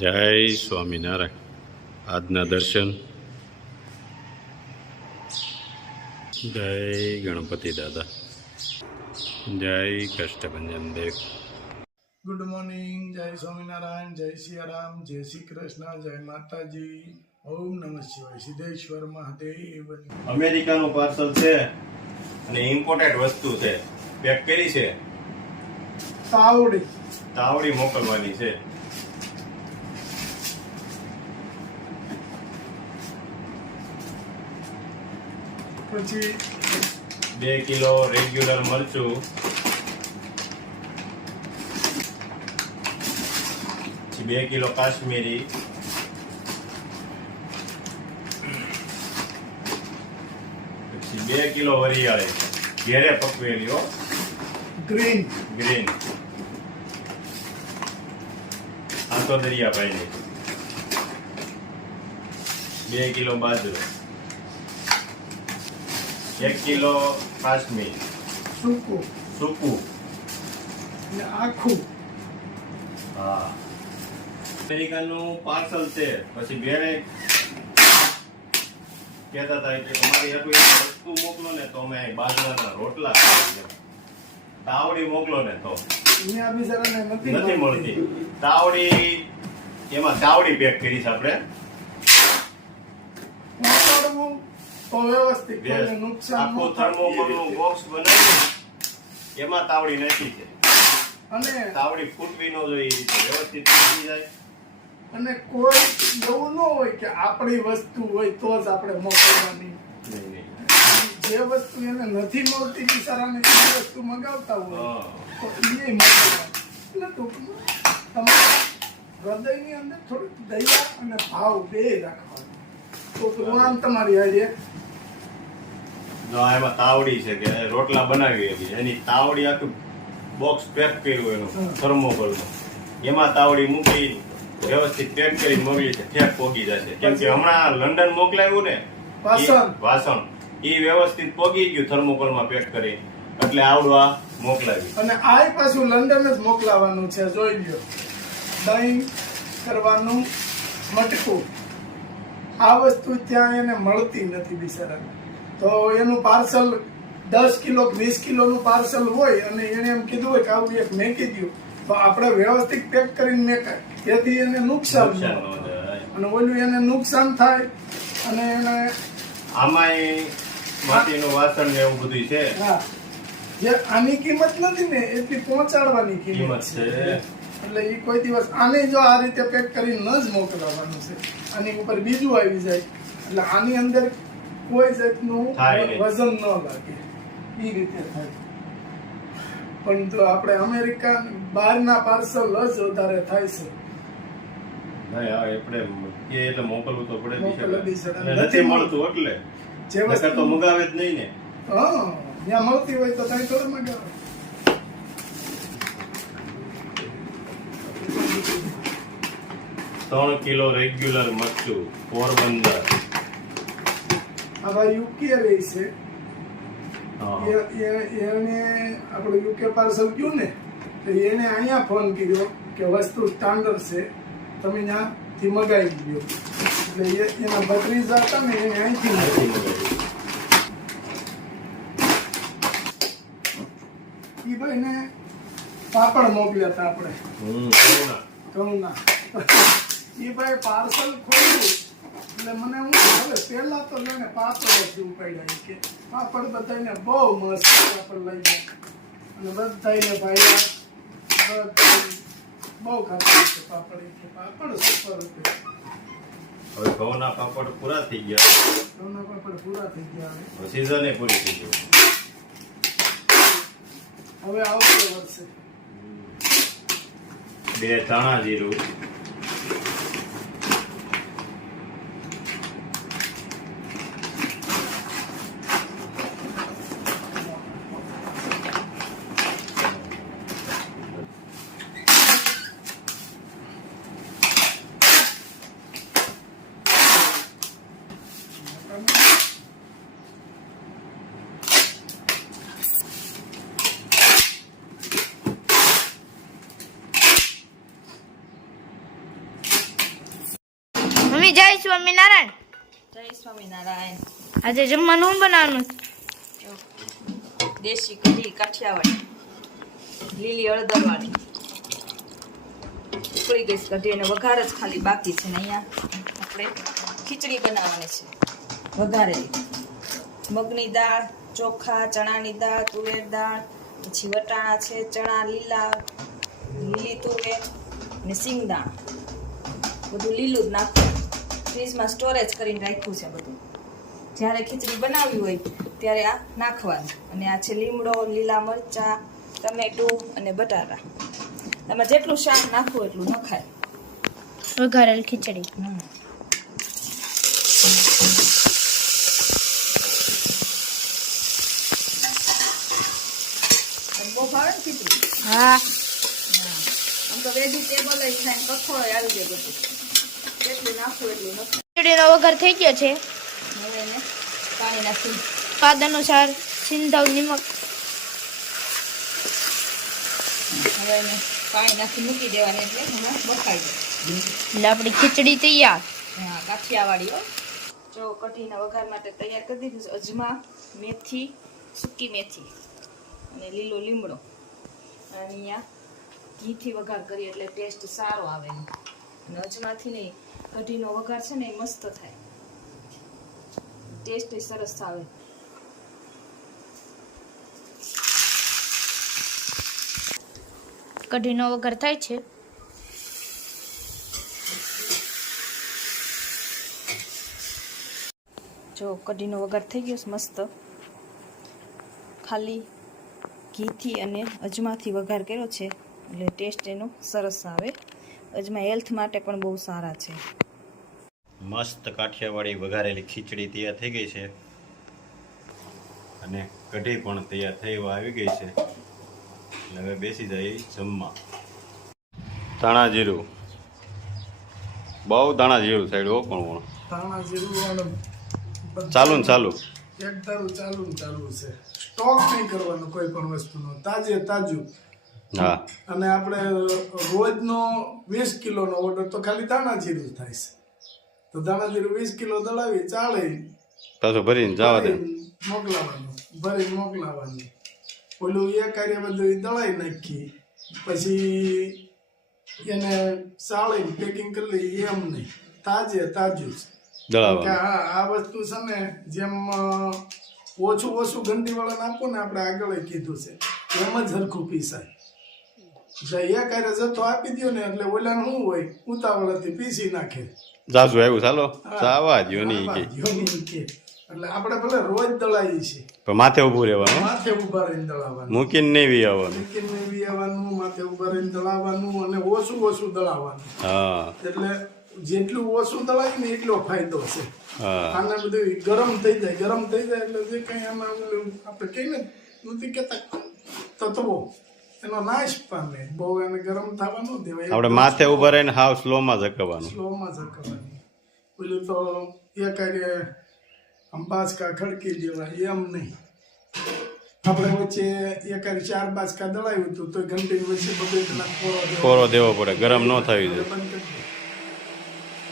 જય સ્વામિનારાયણ. આજના દર્શન. જય ગણપતિ દાદા. જય કષ્ટભંજન દેવ. Good morning. જય સ્વામિનારાયણ, જય સિયારામ, જય શ્રી કૃષ્ણ, જય માતાજી. ઓમ નમઃ શિવાય. સિદ્ધેશ્વર મહાદેવ. અમેરિકાનું પાર્સલ છે અને ઇમ્પોર્ટેડ વસ્તુ છે. પેક કરી છે. તાવડી મોકલવાની છે. પછી 2 કિલો રેગ્યુલર મરચું, પછી 2 કિલો કાશ્મીરી, પછી 2 કિલો વરિયાળી ઘેરે પકવેલી હો, ગ્રીન. આતો દરિયાભાઈની. 2 કિલો બાજરો, 1 કિલો કાશ્મીર સૂકું ને આખું. હા, અમેરિકાનું પાર્સલ છે. પછી બેને કહેતા હતા કે તમારી આટલી વસ્તુ મોકલો ને તો અમે બાજરાના રોટલા તાવડી મોકલો ને તો નથી મળતી. તાવડી એમાં તાવડી પેક કરી છે આપણે. તો વ્યવસ્થિત નુકસાન આખું થર્મોકોલનું બોક્સ બનાવ્યું, એમાં તાવડી નાખી છે. અને તાવડી ફૂટવી ન જોઈએ, વ્યવસ્થિત ફૂટી જાય. અને કોઈ એવું ન હોય કે આપણી વસ્તુ હોય તો જ આપણે મોકલવાની. જે વસ્તુ એને નથી મળતી બિચારાને એ વસ્તુ મંગાવતા હોય તો એ મોકલવાની. એટલે ટૂંકમાં તમારા હૃદયની અંદર થોડીક દયા અને ભાવ બે રાખવાનો તો ભગવાન તમારી હારે. એમાં તાવડી છે કે રોટલા બનાવી હતી, એની તાવડી આખું બોક્સ પેક કર્યું એનું થર્મોકોલનું, એમાં તાવડી મૂકી વ્યવસ્થિત પેક કરીને મોકલી છે. ઠેક પોગી જશે. કેમ કે હમણાં લંડન મોકલાવ્યું ને વાસણ, એ વ્યવસ્થિત પોગી ગયું થર્મોકોલમાં પેક કરી, એટલે આવડવા મોકલાવ્યું. અને આ પાછું લંડન જ મોકલાવાનું છે. જોઈ લ્યો, દહીં કરવાનું મટકું. આ વસ્તુ ત્યાં એને મળતી નથી બિચારાને. તો એનું પાર્સલ 10 કિલો 20 કિલોનું પાર્સલ હોય અને એને એમ કીધું હોય કે આવું એક મેકી દઉં, તો આપણે વ્યવસ્થિત પેક કરીને મેકાય, તેથી એને નુકસાન ન થાય. અને ઓલું એને નુકસાન થાય અને એને આમાંય માટીનું વાસણ ને એવું બધું છે. હા, જે આની કિંમત નથી ને એટલી પહોંચાડવાની કિંમત છે. એટલે એ કોઈ દિવસ આને જો આ રીતે પેક કરીને જ મોકલવાનું છે. આની ઉપર બીજું આવી જાય એટલે આની અંદર કોઈ જાતનું વજન ન લાગે, એ રીતે થાય. પણ તો આપણે અમેરિકા બહારના પાર્સલ જ વધારે થાય છે. એટલે મોકલવું તો પડે, નથી મળતું એટલે જે વસ્તુ તો મંગાવે જ નહીં ને. હા, ત્યાં મળતી હોય તો કઈ થોડું મંગાવે. 3 કિલો રેગ્યુલર મરચું પોરબંદર. હવે યુકે રહી છે, એને આપણું યુકે પાર્સલ ગયું ને તો એને અહીંયા ફોન કર્યો કે વસ્તુ સ્ટાન્ડર્ડ છે, તમે ત્યાંથી મગાવી લ્યો. એટલે એના 32 હતા ને એને અહીંથી મગાવી. એ ભાઈને પાપડ મોકલ્યા હતા આપણે ઘઉંના. એ ભાઈ પાર્સલ ખોલ્યું એટલે મને હું હવે પહેલા તો લઈને પાપડ જ ઉપાડ્યા કે પાપડ બધાને બહુ મસ્ત પાપડ લઈ ગયા અને બધાને ભાઈ બહુ ખાતા છે પાપડ. એટલે પાપડ સુપર હતું. હવે ઘઉંના પાપડ પૂરા થઈ ગયા. હવે સીઝન પૂરી થઈ ગઈ. હવે આવશે વર્ષે 2 ધાણા જીરું, મમ્મી જય સ્વામિનારાયણ. જય સ્વામિનારાયણ. આજે જમવાનું શું બનાવવાનું? દેશી કઢી કાઠિયાવાડી, લીલી હળદરવાળી. ઉકળી ગઈ છે કઢી અને વઘાર જ ખાલી બાકી છે ને અહીંયા આપણે ખીચડી બનાવવાની છે વઘારેલી. મગની દાળ, ચોખા, ચણાની દાળ, તુવેર દાળ, પછી વટાણા છે, ચણા લીલા, લીલી તુવેર ને સિંગદાણા, બધું લીલું જ નાખવાનું. ફ્રીજમાં સ્ટોરેજ કરીને રાખ્યું છે બધું. જ્યારે ખીચડી બનાવવી હોય ત્યારે આ નાખવાનું. અને આ છે લીમડો, લીલા મરચાં, ટમેટું અને બટાટા. તમે જેટલું શાક નાખો એટલું નખાય. વઘારેલ ખીચડી. અને બહુ ભાવે ને ખીચડી? હા. આમ તો વેજીટેબલ જ થાય, કઠોળ આવી જાય બધું. જેટલું નાખવું એટલું નખાય. ખીચડીનો વઘાર થઈ ગયો છે. હવે એને પાણી નાખી સ્વાદ અનુસાર સિંધાવ નિમક. હવે એને પાણી નાખી મૂકી દેવાની એટલે હમણાં બફાઈ જાય. એટલે આપણી ખીચડી તૈયાર. હા, કાઠિયાવાડી હો. જો કઢીના વઘાર માટે તૈયાર કરી દીધું છે. અજમા, મેથી, સૂકી મેથી અને લીલો લીમડો. અને અહીંયા ઘીથી વઘાર કરીએ એટલે ટેસ્ટ સારો આવે. અને અજમાથી નહીં, કઢીનો વઘાર છે ને એ મસ્ત થાય, ટેસ્ટ સરસ આવે. કઢીનો વઘાર થાય છે. જો કઢીનો વઘાર થઈ ગયો છે મસ્ત. ખાલી ઘીથી અને અજમાથી વઘાર કર્યો છે એટલે ટેસ્ટ એનો સરસ આવે. અજમા હેલ્થ માટે પણ બહુ સારા છે. મસ્ત કાઠિયાવાડી વઘારેલી ખીચડી તૈયાર થઈ ગઈ છે અને કઢી પણ તૈયાર થઈ આવી ગઈ છે. એટલે હવે બેસી જાય જમવા. ધાણા જીરું, બહુ ધાણા જીરું સાઈડ હો. પણ ધાણા જીરું ચાલુ ને ચાલુ એક ધારું ચાલુ ને ચાલુ છે. સ્ટોક નહીં કરવાનો કોઈ પણ વસ્તુનો, તાજે તાજું. હા. અને આપણે રોજનો 20 કિલોનો ઓર્ડર તો ખાલી ધાણા જીરું થાય છે. તો ધાણા જીરું 20 કિલો દળાવી ચાલે, પાછું ભરીને જવા દે. મોકલાવાનું, ભરીને મોકલાવાનું. ઓલું એ કાર્ય બધું દળાઈ નાખી પછી એને ચાળીને પેકિંગ કરી લઈએ. એમ નહીં, તાજે તાજું જ. દળાવવાનું. હા, આ વસ્તુ છે ને જેમ ઓછું ઘંટી વાળાને આપો ને, આપણે આગળ કીધું છે એમ જ હરખું પીસાય. એ કાર્ય જથ્થો આપી દો ને એટલે ઓલાને શું હોય, ઉતાવળાથી પીસી નાખે. જાજુ આવ્યું ચાલો ચાવા દો નહીં કે. એટલે આપણે ભલે રોજ દળાઈએ છીએ, પણ માથે ઊભું રહેવાનું, માથે ઉભા રહીને દળાવવાનું, મૂકીને નહીં વી આવવાનું. માથે ઉભા રહીને દળાવવાનું અને ઓછું દળાવવાનું. હા. એટલે જેટલું ઓછું દળાય ને એટલો ફાયદો છે. હા. આને બધું ગરમ થઈ જાય એટલે જે કઈ એમાં આપણે કહીને નથી કેતા તત્વો એનો નાશ પામે. બહુ એને ગરમ થવા ન દેવાય. આપણે માથે ઉભા રહીને હાવ સ્લોમાં ઝકવાનું. સ્લોમાં ઝકવાની. પેલું તો એ કાર્ય આમ બાચકા ખડકી દેવાય એમ નહીં. આપણે વચ્ચે એ કાર્ય 4 બાચકા દળાવ્યું હતું તો ઘંટી વચ્ચે 2 કલાક કોરો દેવો પડે, ગરમ ન થવી જોઈએ.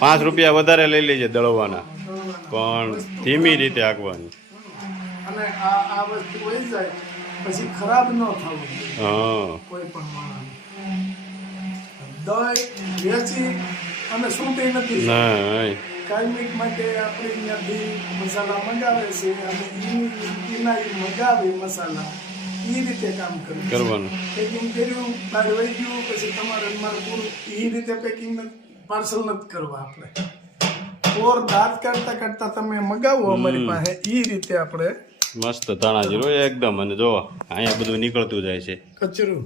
5 રૂપિયા વધારે લઈ લેજે દળવાના, પણ ધીમી રીતે હાંકવાની. અને આ વસ્તુ હોય જાય પછી ખરાબ ન થવું. હા. કોઈ પણ માણસ દહીં વેચી અને સૂટી નથી. નહીં. કાયમિક માટે આપણે ત્યાંથી મસાલા મંગાવે છે અને એના મંગાવે મસાલા એ રીતે કામ કરવાનું. પેકિંગ કર્યું, બહાર વહી ગયું, પછી તમારે મારે પૂરું એ રીતે પેકિંગ પાર્સલ નથી કરવા. આપણે ઓર દાંત કાઢતા તમે મગાવો અમારી પાસે એ રીતે આપણે મસ્ત ધાણા જીરું એકદમ. અને જો અહીંયા બધું નીકળતું જાય છે કચરું.